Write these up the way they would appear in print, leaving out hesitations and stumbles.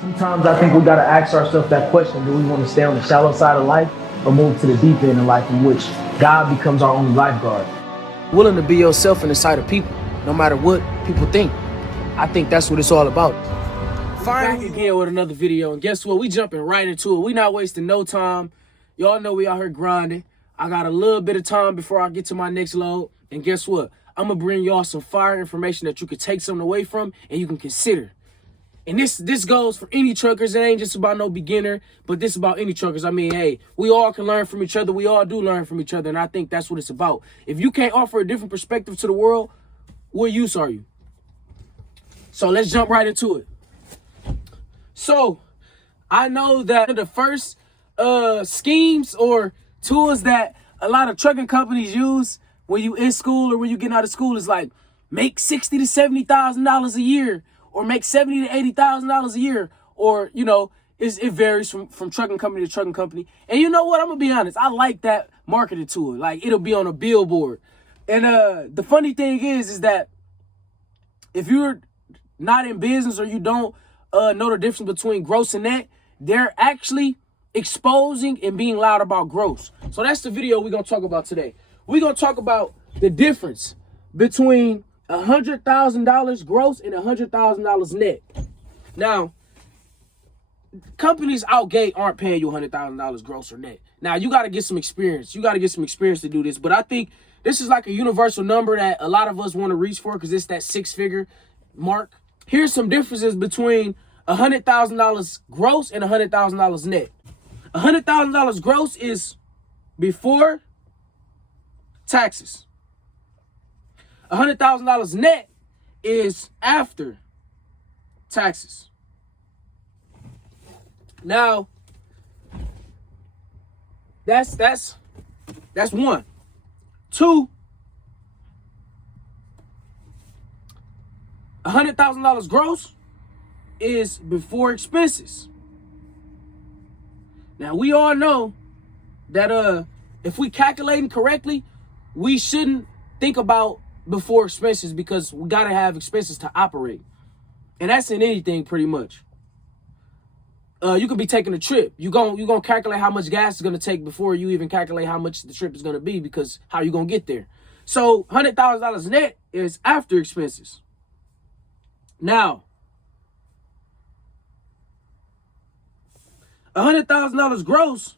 Sometimes I think we gotta ask ourselves that question: do we want to stay on the shallow side of life, or move to the deep end of life, in which God becomes our only lifeguard? Willing to be yourself in the sight of people, no matter what people think. I think that's what it's all about. Back again with another video, and guess what? We jumping right into it. We not wasting no time. Y'all know we out here grinding. I got a little bit of time before I get to my next load, and guess what? I'm gonna bring y'all some fire information that you can take something away from and you can consider. And this goes for any truckers. It ain't just about no beginner, but this about any truckers. I mean, hey, we all can learn from each other. We all do learn from each other, and I think that's what it's about. If you can't offer a different perspective to the world, what use are you? So let's jump right into it. So I know that the first schemes or tools that a lot of trucking companies use when you in school or when you get out of school is like make $60,000 to $70,000 a year, or make $70,000 to $80,000 a year, or it varies from trucking company to trucking company. And you know what? I'm gonna be honest. I like that marketing tool. Like, it'll be on a billboard. And the funny thing is that if you're not in business or you don't know the difference between gross and net, they're actually exposing and being loud about gross. So that's the video we're gonna talk about today. We're gonna talk about the difference between $100,000 gross and $100,000 net. Now, companies out gate aren't paying you $100,000 gross or net. Now, you got to get some experience. You got to get some experience to do this. But I think this is like a universal number that a lot of us want to reach for, because it's that six-figure mark. Here's some differences between $100,000 gross and $100,000 net. $100,000 gross is before taxes. $100,000 net is after taxes. Now, that's one. Two, $100,000 gross is before expenses. Now, we all know that if we calculating correctly, we shouldn't think about before expenses, because we gotta have expenses to operate. And that's in anything pretty much. You could be taking a trip. You gonna calculate how much gas it's gonna take before you even calculate how much the trip is gonna be, because how you gonna get there. So $100,000 net is after expenses. Now, $100,000 gross,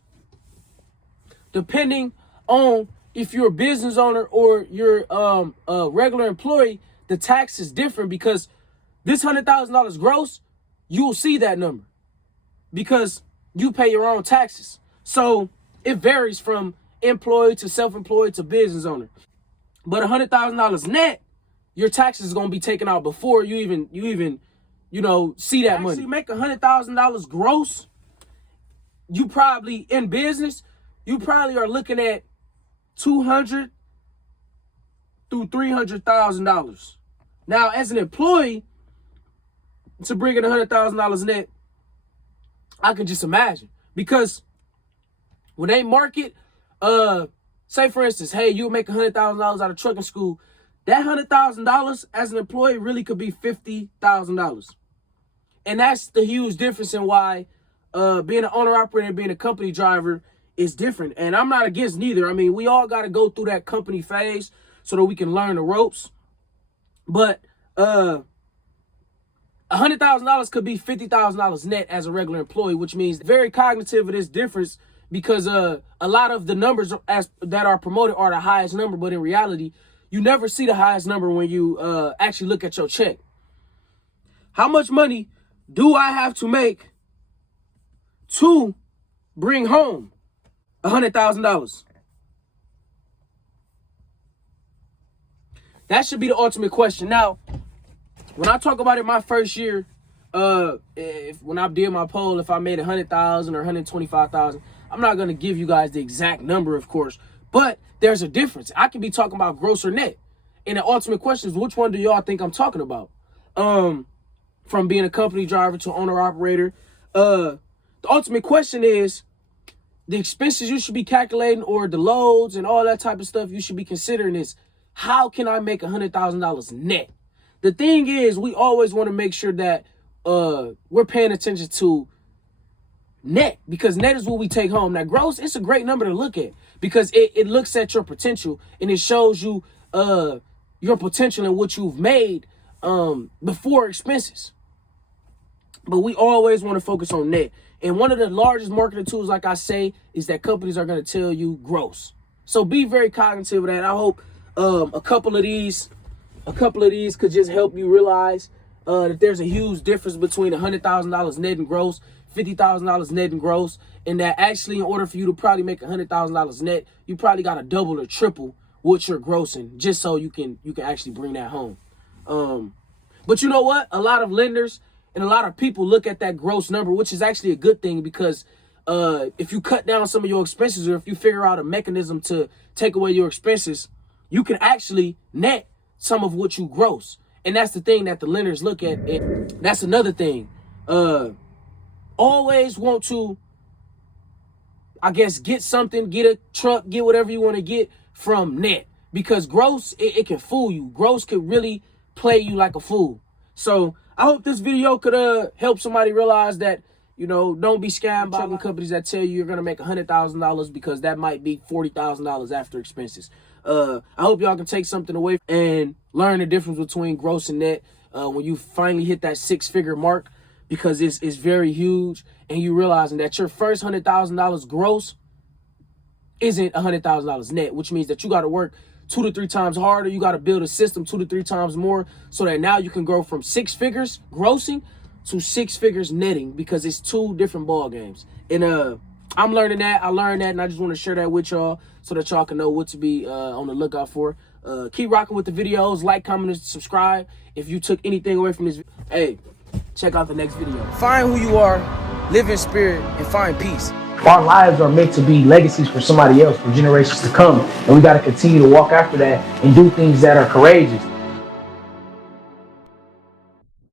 depending on if you're a business owner or you're a regular employee, the tax is different, because this $100,000 gross, you'll see that number because you pay your own taxes. So it varies from employee to self-employed to business owner. But $100,000 net, your taxes is gonna be taken out before you even see that money. You make $100,000 gross, you probably in business, you probably are looking at $200,000 through $300,000. Now, as an employee, to bring in $100,000 net, I can just imagine, because when they market, say for instance, hey, you make $100,000 out of trucking school, that $100,000 as an employee really could be $50,000, and that's the huge difference in why being an owner operator and being a company driver is different. And I'm not against neither. I mean, we all got to go through that company phase so that we can learn the ropes. But $100,000 could be $50,000 net as a regular employee, which means very cognitive of this difference, because a lot of the numbers that are promoted are the highest number, but in reality, you never see the highest number when you actually look at your check. How much money do I have to make to bring home $100,000? That should be the ultimate question. Now, when I talk about it my first year, when I did my poll, if I made 100,000 or 125,000, I'm not going to give you guys the exact number, of course, but there's a difference. I could be talking about gross or net. And the ultimate question is, which one do y'all think I'm talking about? From being a company driver to owner operator. The ultimate question is the expenses you should be calculating, or the loads and all that type of stuff you should be considering, is how can I make $100,000 net? The thing is, we always want to make sure that we're paying attention to net, because net is what we take home. Now, gross, it's a great number to look at because it looks at your potential and it shows you your potential and what you've made before expenses. But we always want to focus on net. And one of the largest marketing tools, like I say, is that companies are going to tell you gross. So be very cognizant of that. I hope a couple of these could just help you realize that there's a huge difference between $100,000 net and gross, $50,000 net and gross, and that actually in order for you to probably make $100,000 net, you probably got to double or triple what you're grossing just so you can actually bring that home. But you know what? A lot of lenders and a lot of people look at that gross number, which is actually a good thing, because if you cut down some of your expenses, or if you figure out a mechanism to take away your expenses, you can actually net some of what you gross. And that's the thing that the lenders look at. And that's another thing. Always want to, I guess, get something, get a truck, get whatever you want to get from net. Because gross, it can fool you. Gross could really play you like a fool. So I hope this video could help somebody realize that, you know, don't be scammed by companies that tell you you're going to make $100,000, because that might be $40,000 after expenses. I hope y'all can take something away and learn the difference between gross and net when you finally hit that 6-figure mark, because it's very huge, and you realizing that your first $100,000 gross isn't $100,000 net, which means that you got to work 2 to 3 times harder. You got to build a system 2 to 3 times more, so that now you can grow from 6 figures grossing to 6 figures netting, because it's 2 different ball games. And I'm learning that. I learned that, and I just want to share that with y'all so that y'all can know what to be on the lookout for. Keep rocking with the videos. Like, comment, and subscribe if you took anything away from this video. Hey, check out the next video. Find who you are, live in spirit, and find peace. Our lives are meant to be legacies for somebody else, for generations to come. And we got to continue to walk after that and do things that are courageous.